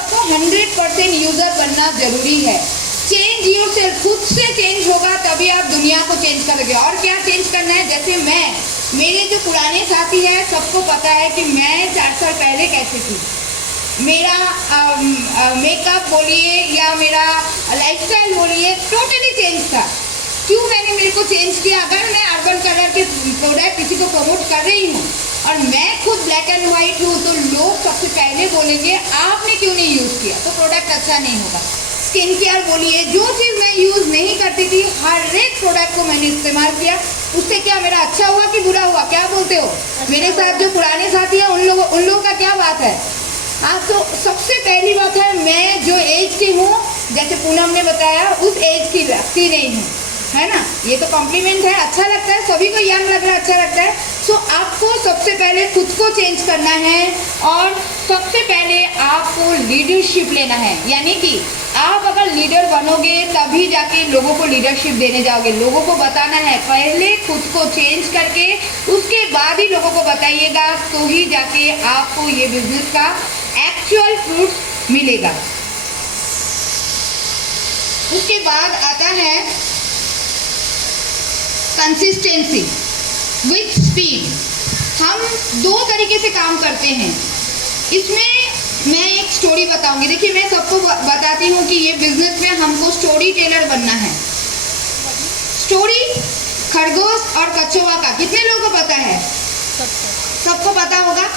आपको 100% यूजर बनना जरूरी है। चेंज योरसेल्फ, खुद से चेंज होगा तभी आप दुनिया को चेंज करोगे। और क्या चेंज करना है, जैसे मेरे जो पुराने साथी हैं सबको पता है कि मैं 4 साल पहले कैसे थी। मेरा मेकअप बोलिए या मेरा लाइफस्टाइल बोलिए टोटली चेंज था। क्यों मैंने मेरे को चेंज किया? अगर मैं अर्बन कलर के प्रोडक्ट किसी को प्रमोट कर रही हूँ और मैं खुद ब्लैक एंड व्हाइट हूँ तो लोग सबसे पहले बोलेंगे आपने क्यों नहीं यूज़ किया, तो प्रोडक्ट अच्छा नहीं होगा। स्किन केयर बोलिए, जो चीज़ मैं यूज़ नहीं करती थी हर एक प्रोडक्ट को मैंने इस्तेमाल किया। उससे क्या मेरा अच्छा हुआ कि बुरा हुआ? क्या बोलते हो? मेरे साथ जो पुराने साथी हैं उन लोगों का क्या बात है? हाँ, तो सबसे पहली बात है मैं जो एज की हूँ, जैसे पूनम ने बताया, उस एज की लगती नहीं हूँ, है ना। ये तो कॉम्प्लीमेंट है, अच्छा लगता है, सभी को यंग लग रहा है, अच्छा लगता है। सो आपको सबसे पहले खुद को चेंज करना है और सबसे पहले आपको लीडरशिप लेना है। यानी कि आप अगर लीडर बनोगे तभी जाके लोगों को लीडरशिप देने जाओगे। लोगों को बताना है, पहले खुद को चेंज करके उसके बाद ही लोगों को बताइएगा, तो ही जाके आपको ये बिजनेस का एक्चुअल फ्रूट मिलेगा। उसके बाद आता है कंसिस्टेंसी विथ स्पीड। हम 2 तरीके से काम करते हैं। इसमें मैं एक स्टोरी बताऊंगी। देखिए, मैं सबको बताती हूँ कि ये बिजनेस में हमको स्टोरी टेलर बनना है। स्टोरी खरगोश और कछुआ का कितने लोगों को पता है? सबको पता होगा।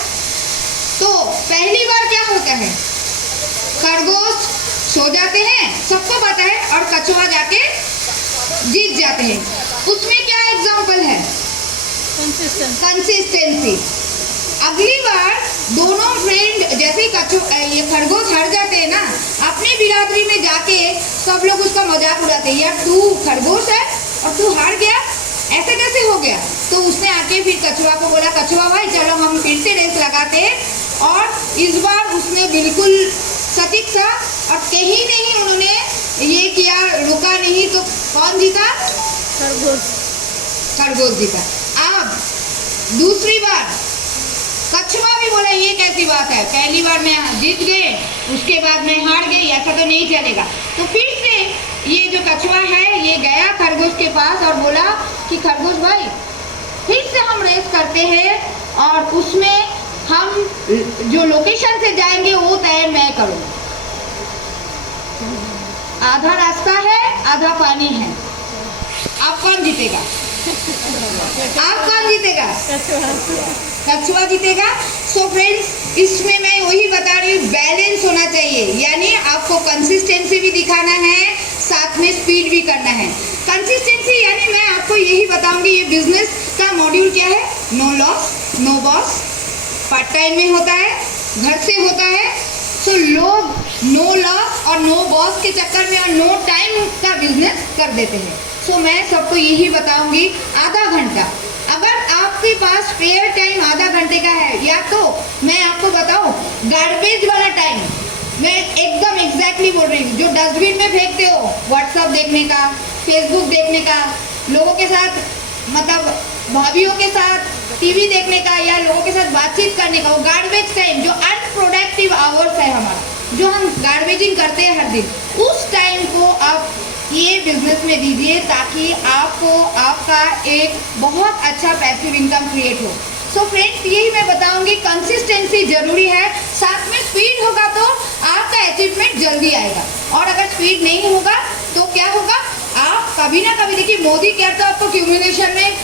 तो पहली बार क्या होता है, खरगोश सो जाते हैं, सबको पता है, और कछुआ जाके जीत जाते हैं। उसमें क्या एग्जाम्पल है? कंसिस्टेंसी। अगली बार दोनों फ्रेंड, जैसे ये खरगोश हार जाते हैं ना, अपनी बिरादरी में जाके सब लोग उसका मजाक उड़ाते हैं, यार तू खरगोश है और तू हार गया, ऐसे कैसे हो गया? तो उसने आके फिर कछुआ को बोला, कछुआ भाई चलो हम फिर से रेस लगाते हैं। और इस बार उसने बिल्कुल सटीक था और कहीं नहीं उन्होंने ये किया, रुका नहीं। तो कौन जीता? खरगोश जीता। अब दूसरी बार कछुआ भी बोला, ये कैसी बात है, पहली बार मैं जीत गए, उसके बाद मैं हार गई, ऐसा तो नहीं चलेगा। तो फिर से ये जो कछुआ है ये गया खरगोश के पास और बोला कि खरगोश भाई फिर से हम रेस करते हैं और उसमें हम जो लोकेशन से जाएंगे वो तय मैं करूँगा। आधा रास्ता है, आधा पानी है, आप कौन जीतेगा? आप कौन जीतेगा? कछुआ जीतेगा। सो फ्रेंड्स, इसमें मैं वही बता रही हूँ, बैलेंस होना चाहिए। यानी आपको कंसिस्टेंसी भी दिखाना है, साथ में स्पीड भी करना है। कंसिस्टेंसी यानी मैं आपको यही बताऊंगी, ये बिजनेस का मॉड्यूल क्या है? No loss no boss. Part time में होता है, घर से होता है। सो लोग नो लॉस और नो बॉस के चक्कर में और नो टाइम का बिजनेस कर देते हैं। सो मैं सबको यही बताऊंगी, आधा घंटा, अगर आपके पास स्पेयर टाइम आधा घंटे का है, या तो मैं आपको बताऊं गार्बेज वाला टाइम, मैं एकदम एग्जैक्टली बोल रही हूँ, जो डस्टबिन में फेंकते हो, व्हाट्सएप देखने का, फेसबुक देखने का, लोगों के साथ मतलब भाभीयों के साथ टीवी देखने का या लोगों के साथ बातचीत करने का, वो गार्बेज टाइम जो अनप्रोडक्टिव आवर्स है हमारा, जो हम गार्बेजिंग करते हैं हर दिन, उस टाइम को आप ये बिजनेस में दीजिए ताकि आपको आपका एक बहुत अच्छा पैसिव इनकम क्रिएट हो। सो फ्रेंड्स, यही मैं बताऊंगी, कंसिस्टेंसी जरूरी है, साथ में स्पीड होगा तो आपका अचीवमेंट जल्दी आएगा। और अगर स्पीड नहीं होगा तो क्या होगा? आप कभी ना कभी, देखिए मोदी केयर तो आपको क्यूमुलेशन में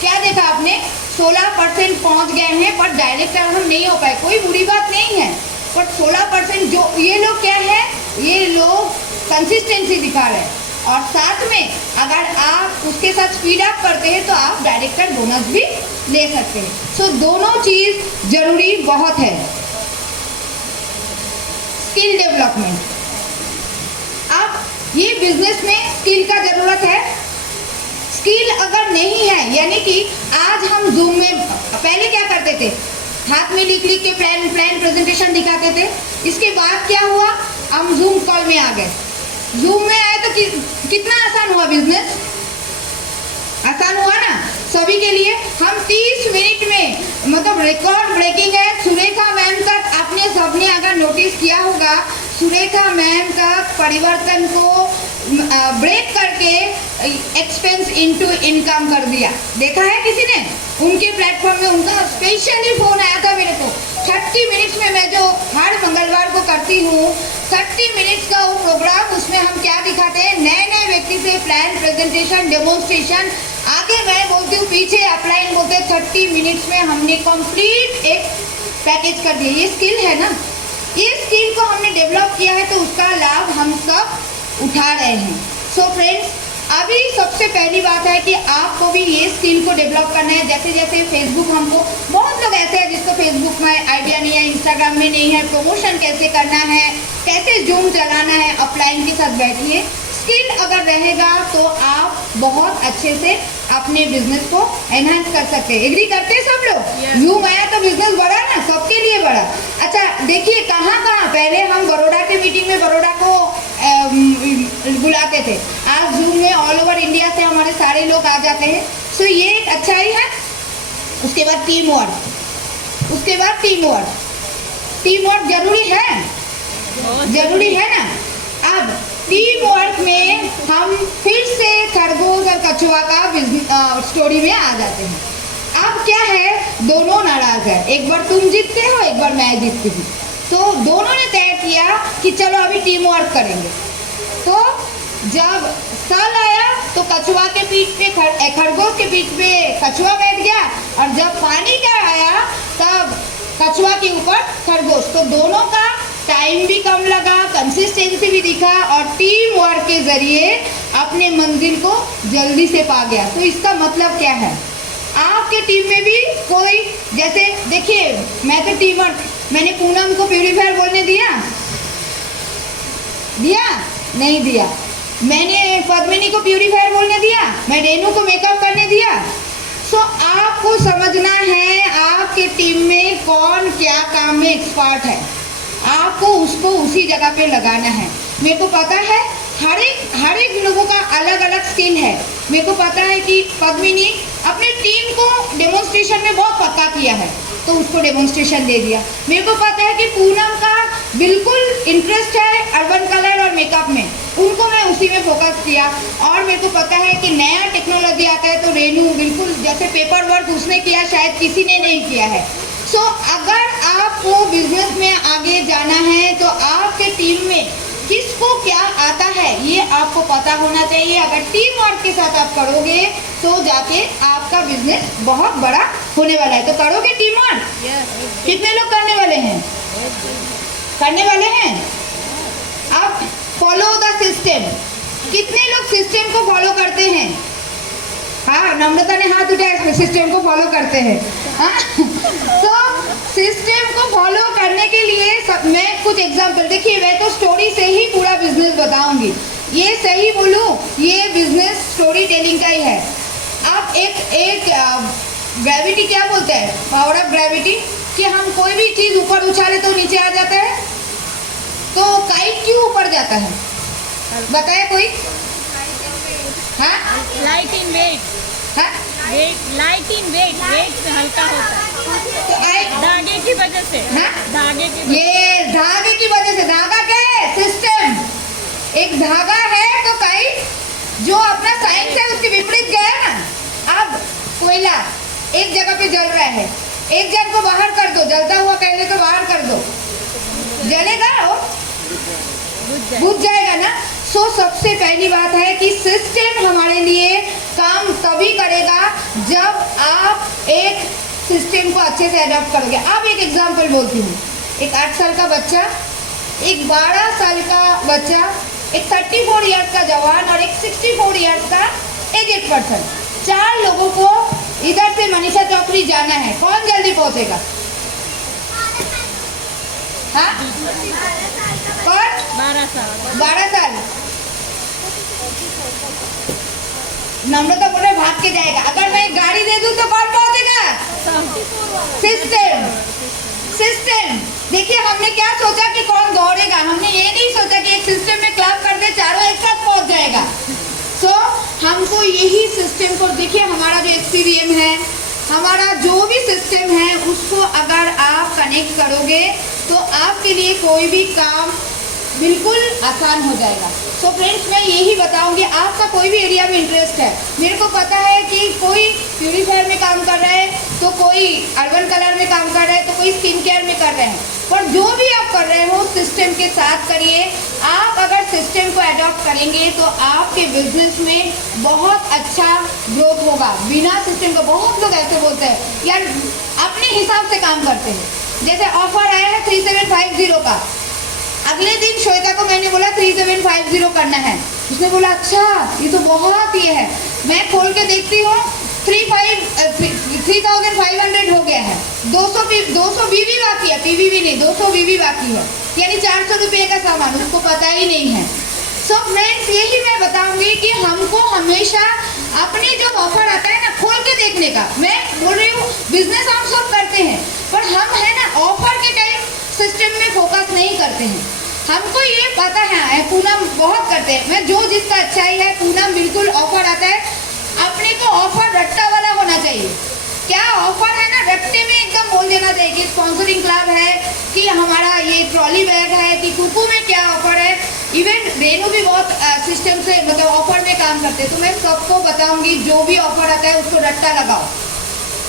क्या देखा आपने, 16% पहुंच गए हैं, पर डायरेक्ट हम नहीं हो पाए, कोई बुरी बात नहीं है, पर 16% जो ये लोग क्या है, ये लोग कंसिस्टेंसी दिखा रहे हैं। और साथ में अगर आप उसके साथ स्पीड अप करते हैं तो आप डायरेक्टर बोनस भी ले सकते हैं। सो दोनों चीज जरूरी बहुत है। स्किल डेवलपमेंट, अब ये बिजनेस में स्किल का जरूरत है। स्किल अगर नहीं है, यानी कि आज हम जूम में पहले क्या करते थे, हाथ में लिख लिख के प्लान प्रेजेंटेशन दिखाते थे। इसके बाद क्या हुआ, हम जूम कॉल में आ गए। जूम में आए तो कितना आसान हुआ बिजनेस, आसान हुआ ना सभी के लिए। हम 30 मिनट में, मतलब रिकॉर्ड ब्रेकिंग है, सुरेखा मैम तक अपने सबने अगर नोटिस किया होगा, सुरेखा मैम का परिवर्तन को ब्रेक करके एक्सपेंस इनटू इनकम कर दिया। देखा है किसी ने? उनके प्लेटफॉर्म में उनका स्पेशली फ़ोन आया था मेरे को। 30 मिनट्स में मैं जो हर मंगलवार को करती हूँ, 30 मिनट्स का वो प्रोग्राम, उसमें हम क्या दिखाते हैं, नए नए व्यक्ति से प्लान, प्रेजेंटेशन, डेमोन्स्ट्रेशन, आगे मैं बोलती हूँ, पीछे अपलाइन बोलते हैं। 30 मिनट्स में हमने कंप्लीट एक पैकेज कर दिया। ये स्किल है ना, ये स्किल को हमने डेवलप किया है, तो उसका लाभ हम सब उठा रहे हैं। सो फ्रेंड्स, अभी सबसे पहली बात है कि आपको भी ये स्किल को डेवलप करना है। जैसे जैसे फेसबुक, हमको बहुत लोग ऐसे हैं जिसको फेसबुक में आइडिया नहीं है, इंस्टाग्राम में नहीं है, प्रमोशन कैसे करना है, कैसे जूम चलाना है, अपलाइन के साथ बैठिए। स्किल अगर रहेगा तो आप बहुत अच्छे से अपने बिजनेस को एनहांस कर सकते हैं। एग्री करते हैं सब लोग? जूम आया तो बिजनेस बढ़ा ना, सबके लिए बढ़ा। अच्छा देखिए, कहाँ कहाँ पहले हम बड़ौदा के मीटिंग में बड़ौदा को बुलाते थे, आज जूम में ऑल ओवर इंडिया से हमारे सारे लोग आ जाते हैं। सो ये एक अच्छाई है। उसके बाद टीम वर्क, उसके बाद टीम वर्क। टीम वर्क जरूरी है, जरूरी है ना। अब टीम वर्क में हम फिर से खरगोश और कछुआ का स्टोरी में आ जाते हैं। अब क्या है, दोनों नाराज है, एक बार तुम जीतते हो, एक बार मैं जीतती हूँ। तो दोनों ने तय किया कि चलो अभी टीम वर्क करेंगे। तो जब साल आया तो कछुआ के पीठ पे खरगोश के पीठ पे कछुआ बैठ गया, और जब पानी का आया तब कछुआ के ऊपर खरगोश। तो दोनों का टाइम भी कम लगा, कंसिस्टेंसी भी दिखा, और टीम वर्क के जरिए अपने मंजिल को जल्दी से पा गया। तो इसका मतलब क्या है, आपके टीम में भी कोई, जैसे देखिए, मैं तो टीम वर्क, मैंने पूनम को प्यूरीफायर बोलने दिया नहीं दिया, मैंने पद्मिनी को प्यूरीफायर बोलने दिया, मैं रेनू को मेकअप करने दिया। सो आपको समझना है आपके टीम में कौन क्या काम में एक्सपर्ट है, आपको उसको उसी जगह पे लगाना है। मेरे को पता है हर एक लोगों का अलग अलग स्किल है। मेरे को पता है कि पद्मिनी अपने टीम को डेमोन्स्ट्रेशन में बहुत पक्का किया है, तो उसको डेमोन्स्ट्रेशन दे दिया। मेरे को पता है कि पूनम का बिल्कुल इंटरेस्ट है अर्बन कलर और मेकअप में, उनको मैं उसी में फोकस किया। और मेरे को पता है कि नया टेक्नोलॉजी आता है तो रेनू बिल्कुल, जैसे पेपर वर्क उसने किया, शायद किसी ने नहीं किया है। सो अगर आपको बिजनेस में आगे जाना है तो आपके टीम में किसको क्या आता है ये आपको पता होना चाहिए। अगर टीम वर्क के साथ आप करोगे तो जाके आपका बिजनेस बहुत बड़ा होने वाला है। तो करोगे टीम वर्क? कितने लोग करने वाले हैं? करने वाले हैं? आप फॉलो द सिस्टम। कितने लोग सिस्टम को फॉलो करते हैं? हाँ, नम्रता ने हाथ उठाया, सिस्टम को फॉलो करते हैं। हाँ? तो सिस्टम को फॉलो करने के लिए मैं कुछ एग्जांपल, देखिए मैं तो स्टोरी से ही पूरा बिजनेस बताऊंगी। ये सही बोलूं, ये बिजनेस स्टोरी टेलिंग का ही है। आप एक ग्रेविटी क्या बोलते हैं, पावर ऑफ ग्रेविटी, कि हम कोई भी चीज़ ऊपर उछाले तो नीचे आ जाता है। तो काइट क्यों ऊपर जाता है, बताए कोई? हाँ, लाइट इन वेट, हाँ, लाइट इन वेट, वेट से हल्का होता है, तो धागे की वजह से। हाँ? धागे की वजह ये धागे की वजह से। धागा क्या है? सिस्टम। एक धागा है तो काइट जो अपना साइंस है उसके विपरीत गया ना। अब कोयला एक जगह पे जल रहा है, एक जन को बाहर कर दो, जलता हुआ कोयले को बाहर कर दो, जलेगा वो? बुझ जाएगा ना। सो सबसे पहली बात है कि सिस्टम हमारे लिए काम तभी करेगा जब आप एक सिस्टम को अच्छे से अडॉप्ट करोगे। अब एक एग्जांपल बोलती हूँ, एक 8 साल का बच्चा, एक 12 साल का बच्चा, एक 34 ईयर्स का जवान और एक 64 ईयर्स का एजेड पर्सन, 4 लोगों को इधर से मनीषा चौकड़ी जाना है। कौन जल्दी पहुँचेगा? हाँ, कौन? 12 साल। नम्रता बोले भाग के जाएगा। अगर मैं गाड़ी दे दूं तो कौन पहुंचेगा? सिस्टम। देखिए हमने क्या सोचा कि कौन दौड़ेगा, हमने ये नहीं सोचा कि एक सिस्टम में क्लास कर दे, चारों एक साथ पहुंच जाएगा। सो हमको यही सिस्टम को, देखिए हमारा जो HCVM है, हमारा जो भी सिस्टम है उसको अगर आप कनेक्ट करोगे तो आपके लिए कोई भी काम बिल्कुल आसान हो जाएगा। तो फ्रेंड्स मैं यही बताऊंगी, आपका कोई भी एरिया में इंटरेस्ट है, मेरे को पता है कि कोई प्यूरीफायर में काम कर रहा है, तो कोई अर्बन कलर में काम कर रहा है, तो कोई स्किन केयर में कर रहे हैं, पर जो भी आप कर रहे हो सिस्टम के साथ करिए। आप अगर सिस्टम को अडॉप्ट करेंगे तो आपके बिजनेस में बहुत अच्छा ग्रोथ होगा। बिना सिस्टम का बहुत लोग ऐसे बोलते हैं यार अपने हिसाब से काम करते हैं। जैसे ऑफर आया है 3750 का, अगले दिन श्वेता को मैंने बोला 3750 करना है, उसने बोला अच्छा ये तो बहुत ये है। मैं खोल के देखती हूँ 3500 हो गया है, 200 बीवी बाकी है, पीवीवी नहीं 200 बीवी बाकी है, यानी 400 रुपये का सामान उसको पता ही नहीं है। सो फ्रेंड्स यही मैं बताऊंगी कि हमको हमेशा अपने जो ऑफर आता है ना खोल के देखने का। मैं बोल रही हूँ बिजनेस हम सब करते हैं, पर हम है ना ऑफर के टाइम सिस्टम में फोकस नहीं करते हैं। हमको ये पता है पूनम बहुत करते हैं, मैं जो जिसका अच्छाई है, पूनम बिल्कुल ऑफर आता है, अपने को ऑफर रट्टा वाला होना चाहिए। क्या ऑफर है ना रट्टे में एकदम बोल देना चाहिए कि स्पॉन्सरिंग क्लब है, कि हमारा ये ट्रॉली बैग है, कि कुकू में क्या ऑफर है। इवन रेनू भी बहुत सिस्टम से मतलब ऑफर में काम करते हैं, तो मैं सबको बताऊंगी जो भी ऑफर आता है उसको रट्टा लगाओ।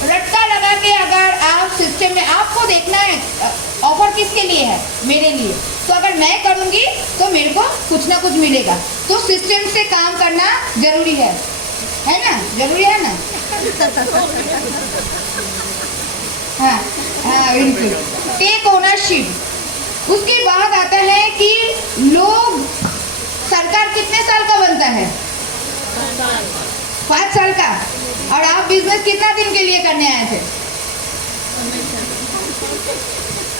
रट्टा लगा के अगर आप सिस्टम में, आपको देखना है ऑफर किसके लिए है, मेरे लिए, तो अगर मैं करूंगी तो मेरे को कुछ ना कुछ मिलेगा। तो सिस्टम से काम करना जरूरी है ना, जरूरी है ना। हाँ हाँ बिल्कुल। Take ownership. उसके बाद आता है कि लोग, सरकार कितने साल का बनता है, 5 साल का, और आप बिजनेस कितना दिन के लिए करने आए थे,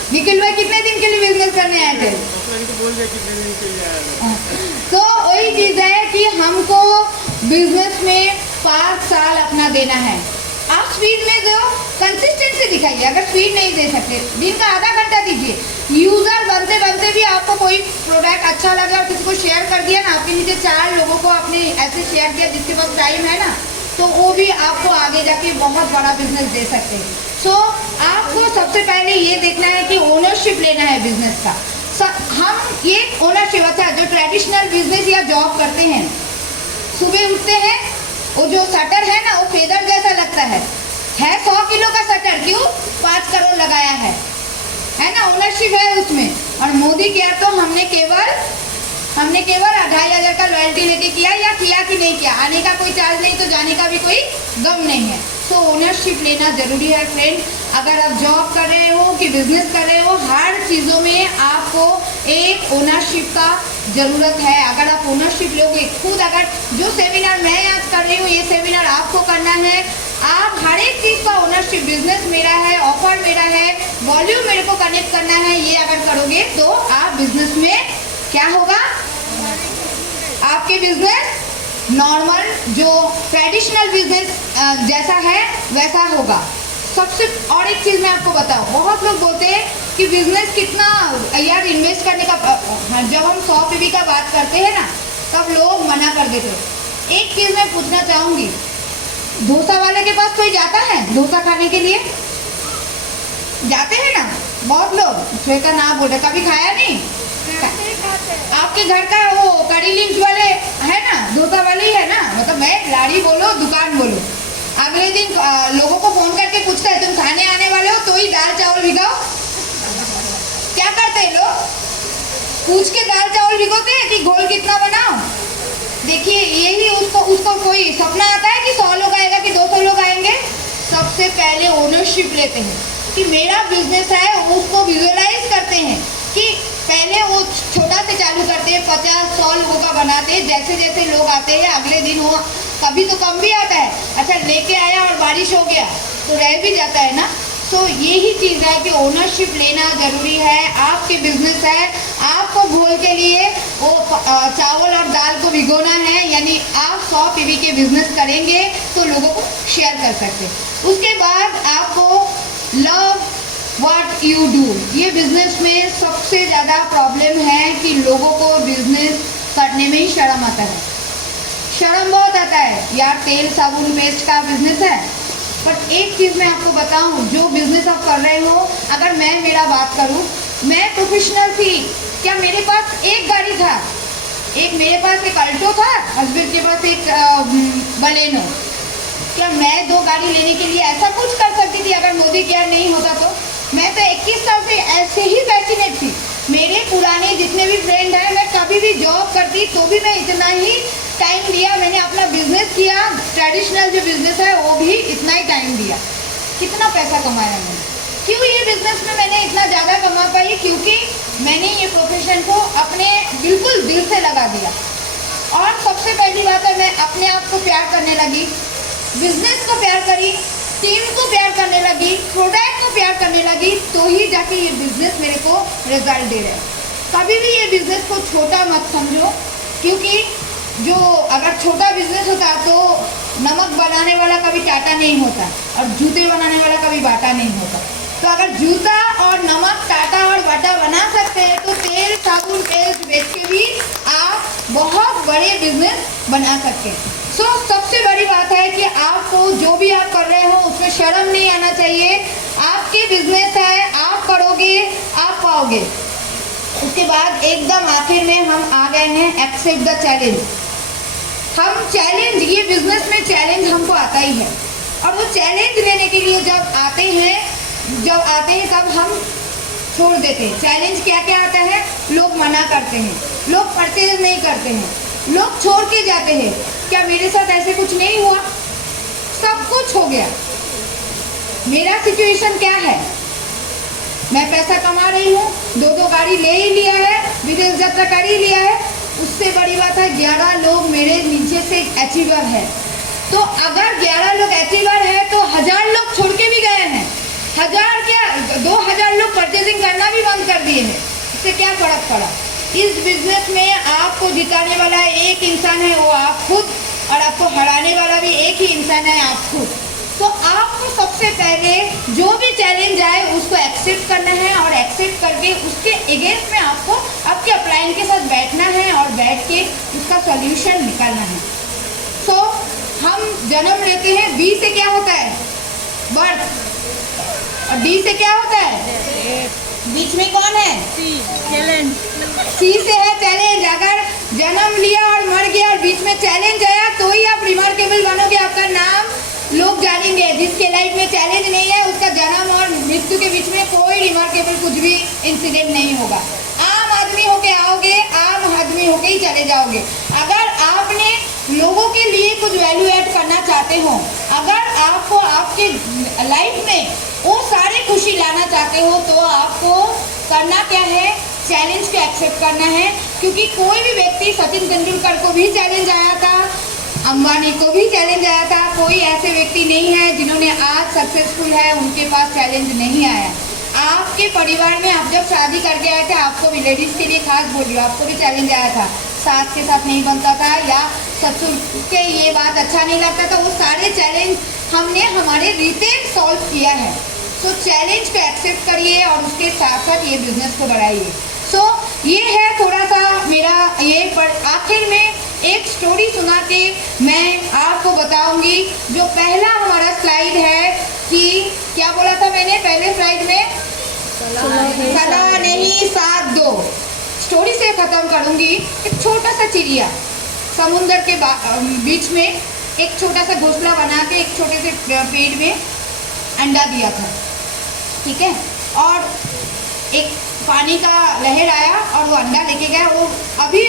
निखिल भाई कितने दिन के लिए बिजनेस करने आए थे। तो वही चीज है कि हमको बिजनेस में 5 साल अपना देना है। आप स्पीड में दो, कंसिस्टेंसी दिखाइए। अगर स्पीड नहीं दे सकते दिन का आधा घंटा दीजिए। यूजर बनते बनते भी आपको कोई प्रोडक्ट अच्छा लगा और किसी को शेयर कर दिया ना, आपके नीचे 4 लोगों को आपने ऐसे शेयर किया जिसके पास टाइम है ना, तो वो भी आपको आगे जाके बहुत बड़ा बिजनेस दे सकते हैं। सो आपको सबसे पहले ये देखना है कि ओनरशिप लेना है बिजनेस का। हम ये ओनरशिप, अच्छा जो ट्रेडिशनल बिजनेस या जॉब करते हैं, सुबह उठते हैं, वो जो शटर है ना वो फेदर जैसा लगता है 100 किलो का शटर, क्यों 5 करोड़ लगाया है ना, ओनरशिप है उसमें। और मोदी किया तो हमने केवल 2500 का लॉयल्टी लेके किया, या किया कि नहीं किया, आने का कोई चार्ज नहीं तो जाने का भी कोई गम नहीं है। तो ओनरशिप लेना जरूरी है फ्रेंड। अगर आप जॉब कर रहे हो कि बिजनेस कर रहे हो, हर चीज़ों में आपको एक ओनरशिप का ज़रूरत है। अगर आप ओनरशिप लोगे खुद, अगर जो सेमिनार मैं आज कर रही हूँ ये सेमिनार आपको करना है, आप हर एक चीज़ का ओनरशिप, बिजनेस मेरा है, ऑफर मेरा है, वॉल्यूम मेरे को कनेक्ट करना है, ये अगर करोगे तो आप बिजनेस में क्या होगा, आपके बिजनेस नॉर्मल जो ट्रेडिशनल बिजनेस जैसा है वैसा होगा। सबसे और एक चीज़ मैं आपको बताऊँ, बहुत लोग बोलते हैं कि बिजनेस कितना यार इन्वेस्ट करने का, जब हम 100 पीवी का बात करते हैं ना तब लोग मना कर देते हैं। एक चीज़ मैं पूछना चाहूँगी, डोसा वाले के पास कोई जाता है डोसा खाने के लिए, जाते हैं ना बहुत लोग, श्वेता ना बोले कभी खाया नहीं, आपके घर का वो कड़ी लिंक्स वाले है ना, डोसा वाले ही है ना, मतलब मैं लाड़ी बोलो दुकान बोलो, अगले दिन लोगों को फोन करके पूछता है तुम खाने आने वाले हो, तो ही दाल चावल भिगाओ। क्या करते हैं लोग, पूछ के दाल चावल भिगोते हैं कि घोल कितना बनाओ। देखिए यही उसको कोई सपना आता है कि 100 लोग आएगा कि 200 लोग आएंगे। सबसे पहले ओनरशिप लेते हैं कि मेरा बिजनेस है, उसको विजुअलाइज करते हैं कि पहले वो छोटा से चालू करते हैं, 50-100 लोगों का बनाते हैं, जैसे जैसे लोग आते हैं अगले दिन वो कभी तो कम भी आता है, अच्छा लेके आया और बारिश हो गया तो रह भी जाता है ना। तो यही चीज़ है कि ओनरशिप लेना ज़रूरी है। आपके बिजनेस है, आपको घोल के लिए वो चावल और दाल को भिगोना है, यानी आप 100 पीवी के बिजनेस करेंगे तो लोगों को शेयर कर सकते। उसके बाद आपको लव व्हाट यू डू, ये बिजनेस में सबसे ज़्यादा प्रॉब्लम है कि लोगों को बिजनेस करने में ही शर्म आता है, शर्म बहुत आता है। यार तेल साबुन पेस्ट का बिजनेस है, बट एक चीज़ मैं आपको बताऊं, जो बिजनेस आप कर रहे हो, अगर मैं मेरा बात करूं, मैं प्रोफेशनल थी। क्या मेरे पास एक गाड़ी था, मेरे पास एक अल्टो था, हस्बैंड के पास एक बलेनो। क्या मैं 2 गाड़ी लेने के लिए ऐसा कुछ कर सकती थी अगर मोदी केयर नहीं होता तो? मैं तो 21 साल से ऐसे ही पैशनेट थी। मेरे पुराने जितने भी फ्रेंड हैं, मैं कभी भी जॉब करती तो भी मैं इतना ही टाइम दिया। मैंने अपना बिजनेस किया, ट्रेडिशनल जो बिजनेस है वो भी इतना ही टाइम दिया। कितना पैसा कमाया मैंने? क्यों ये बिजनेस में मैंने इतना ज़्यादा कमा पाई? क्योंकि मैंने ये प्रोफेशन को अपने बिल्कुल दिल से लगा दिया। और सबसे पहली बात है, मैं अपने आप को प्यार करने लगी, बिजनेस को प्यार करी, टीम को प्यार करने लगी, प्रोडक्ट को प्यार करने लगी, तो ही जाके ये बिजनेस मेरे को रिजल्ट दे रहे हैं। कभी भी ये बिजनेस को छोटा मत समझो, क्योंकि जो अगर छोटा बिजनेस होता तो नमक बनाने वाला कभी टाटा नहीं होता और जूते बनाने वाला कभी बाटा नहीं होता। तो अगर जूता और नमक, टाटा और बाटा बना सकते हैं, तो तेल, साबुन, पेस्ट बेच के भी आप बहुत बड़े बिजनेस बना सकते हैं। सबसे बड़ी बात है कि आपको जो भी आप कर रहे हो उसमें शर्म नहीं आना चाहिए। आपके बिजनेस है, आप करोगे, आप पाओगे। उसके बाद एकदम आखिर में हम आ गए हैं एक्सेप्ट द चैलेंज। हम चैलेंज, ये बिजनेस में चैलेंज हमको आता ही है, और वो चैलेंज लेने के लिए जब आते हैं तब हम छोड़ देते हैं। चैलेंज क्या क्या आता है? लोग मना करते हैं, लोग परचेज नहीं करते हैं, लोग छोड़ के जाते हैं। क्या मेरे साथ ऐसे कुछ नहीं हुआ? सब कुछ हो गया। मेरा सिचुएशन क्या है? मैं पैसा कमा रही हूँ, 2 गाड़ी ले ही लिया है, विदेश यात्रा कर ही लिया है। उससे बड़ी बात है 11 लोग मेरे नीचे से अचीवर है। तो अगर 11 लोग अचीवर है तो 1000 लोग छोड़ के भी गए हैं। 1000 क्या, 2000 लोग परचेजिंग करना भी बंद कर दिए हैं। इससे क्या फर्क पड़ा? इस बिजनेस में आपको जिताने वाला एक इंसान है, वो आप खुद, और आपको हराने वाला भी एक ही इंसान है, आप खुद। तो आपको सबसे पहले जो भी चैलेंज आए उसको एक्सेप्ट करना है, और एक्सेप्ट करके उसके अगेंस्ट में आपको आपके अपलाइन के साथ बैठना है और बैठ के उसका सॉल्यूशन निकालना है। हम जन्म लेते हैं, बी से क्या होता है? बर्थ, और डी से क्या होता है? बीच में कौन है? चैलेंज। सी से है चैलेंज। अगर जन्म लिया और मर गया और बीच में चैलेंज आया तो ही आप रिमार्केबल बनोगे, आपका नाम लोग जानेंगे। जिसके लाइफ में चैलेंज नहीं है उसका जन्म और मृत्यु के बीच में कोई रिमार्केबल कुछ भी इंसिडेंट नहीं होगा। आम आदमी होके आओगे, आम आदमी होके ही चले जाओगे। अगर आपने लोगों के लिए कुछ वैल्यू ऐड करना चाहते हो, अगर आपको आपके लाइफ में वो सारे खुशी लाना चाहते हो, तो आपको करना क्या है? चैलेंज को एक्सेप्ट करना है। क्योंकि कोई भी व्यक्ति, सचिन तेंदुलकर को भी चैलेंज आया था, अंबानी को भी चैलेंज आया था। कोई ऐसे व्यक्ति नहीं है जिन्होंने आज सक्सेसफुल है उनके पास चैलेंज नहीं आया। आपके परिवार में आप जब शादी करके आए थे, आपको भी, लेडीज़ के लिए खास बोल रही हूँ, आपको भी चैलेंज आया था। सास के साथ नहीं बनता था या ससुर के ये बात अच्छा नहीं लगता था, वो सारे चैलेंज हमने हमारे रिटेन सॉल्व किया है। चैलेंज को एक्सेप्ट करिए और उसके साथ साथ ये बिजनेस को बढ़ाइए। ये है थोड़ा सा मेरा ये, पर आखिर में एक स्टोरी सुना के मैं आपको बताऊंगी। जो पहला हमारा स्लाइड है कि क्या बोला था मैंने पहले स्लाइड में? सलाह नहीं साथ दो। स्टोरी से ख़त्म करूंगी। एक छोटा सा चिड़िया समुंदर के बीच में एक छोटा सा घोंसला बना के एक छोटे से पेड़ में अंडा दिया था, ठीक है। और एक पानी का लहर आया और वो अंडा लेके गया। वो अभी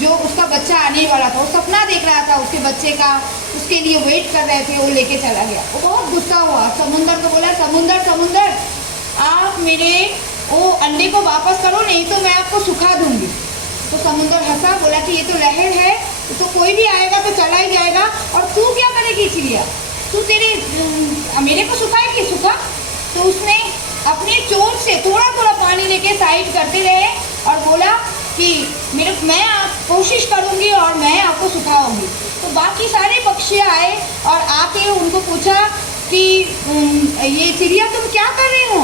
जो उसका बच्चा आने वाला था, वो सपना देख रहा था उसके बच्चे का, उसके लिए वेट कर रहे थे, वो लेके चला गया। वो बहुत गुस्सा हुआ, समुंदर को बोला, समुंदर समुंदर आप मेरे वो अंडे को वापस करो, नहीं तो मैं आपको सुखा दूंगी। तो समुंदर हंसा, बोला कि ये तो लहर है, तो कोई भी आएगा तो चला ही जाएगा, और तू क्या करेगी चिड़िया, तू मेरे को सुखाएगी, सुखा। तो उसने अपने चोंच से थोड़ा थोड़ा पानी लेके साइड करते रहे और बोला कि मैं कोशिश करूंगी और मैं आपको सुखाऊंगी। तो बाकी सारे पक्षी आए और आके उनको पूछा कि ये चिड़िया तुम क्या कर रहे हो,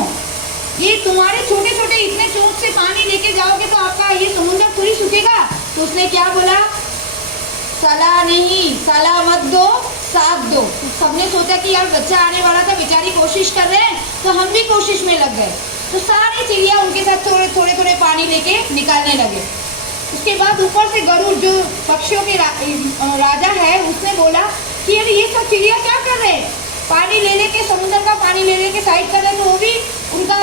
ये तुम्हारे छोटे छोटे इतने चोंच से पानी लेके जाओगे तो आपका ये समुद्र थोड़ी सूखेगा। तो उसने क्या बोला, सलाह नहीं, सलाह मत दो, साथ दो। सबने सोचा कि यार बच्चा आने वाला था, बेचारी कोशिश कर रहे हैं, तो हम भी कोशिश में लग गए। तो सारी चिड़िया उनके साथ थोड़े थोड़े थोड़े पानी लेके निकालने लगे। उसके बाद ऊपर से गरुड़ जो पक्षियों के राजा है, उसने बोला कि यार ये सब चिड़िया क्या कर रहे हैं, पानी ले लेके, समुद्र का पानी ले लेके साइड कर रहे। तो वो भी उनका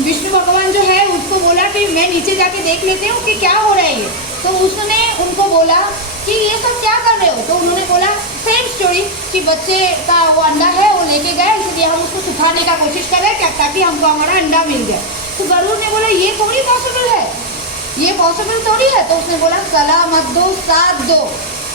विष्णु भगवान जो है उसको बोला कि मैं नीचे जाके देख लेती हूँ कि क्या हो रहा है ये। तो उसने उनको बोला कि ये सब क्या कर रहे हो। तो उन्होंने बोला सेम स्टोरी कि बच्चे का वो अंडा है वो लेके गए, इसलिए हम उसको सुखाने का कोशिश कर रहे हैं ताकि हमको हमारा अंडा मिल जाए। तो गरुड़ ने बोला ये थोड़ी पॉसिबल है, ये पॉसिबल थोड़ी है। तो उसने बोला सलाह मत दो, साथ दो,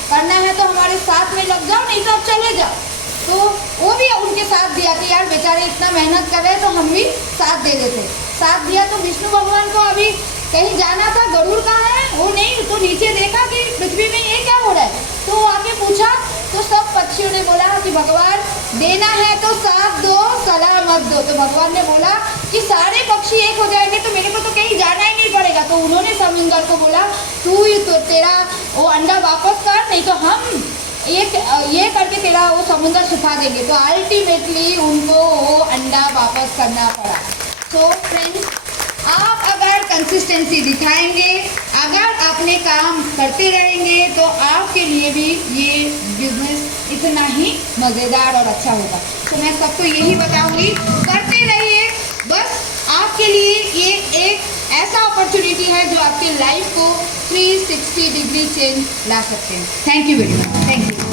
करना है तो हमारे साथ में लग जाओ, नहीं तो आप चले जाओ। तो वो भी उनके साथ दिया कि यार बेचारे इतना मेहनत कर रहे हैं तो हम भी साथ दे देते। साथ दिया। तो विष्णु भगवान को अभी कहीं जाना था, गरुड़ कहाँ है वो नहीं, तो नीचे देखा कि पृथ्वी में ये क्या हो रहा है। तो वो आके पूछा, तो सब पक्षियों ने बोला कि भगवान देना है तो साथ दो, सलाह मत दो। तो भगवान ने बोला कि सारे पक्षी एक हो जाएंगे तो मेरे को तो कहीं जाना ही नहीं पड़ेगा। तो उन्होंने समुंदर को बोला तू ही तो तेरा वो अंडा वापस कर, नहीं तो हम ये करके तेरा वो समुंदर सुखा देंगे। तो अल्टीमेटली उनको वो अंडा वापस करना पड़ा। तो फ्रेंड्स, आप अगर कंसिस्टेंसी दिखाएंगे, अगर अपने काम करते रहेंगे, तो आपके लिए भी ये बिजनेस इतना ही मज़ेदार और अच्छा होगा। तो मैं सबको यही बताऊंगी, करते रहिए। बस आपके लिए ये एक ऐसा अपॉर्चुनिटी है जो आपके लाइफ को 360 डिग्री चेंज ला सकते हैं। Thank you very much. Thank you.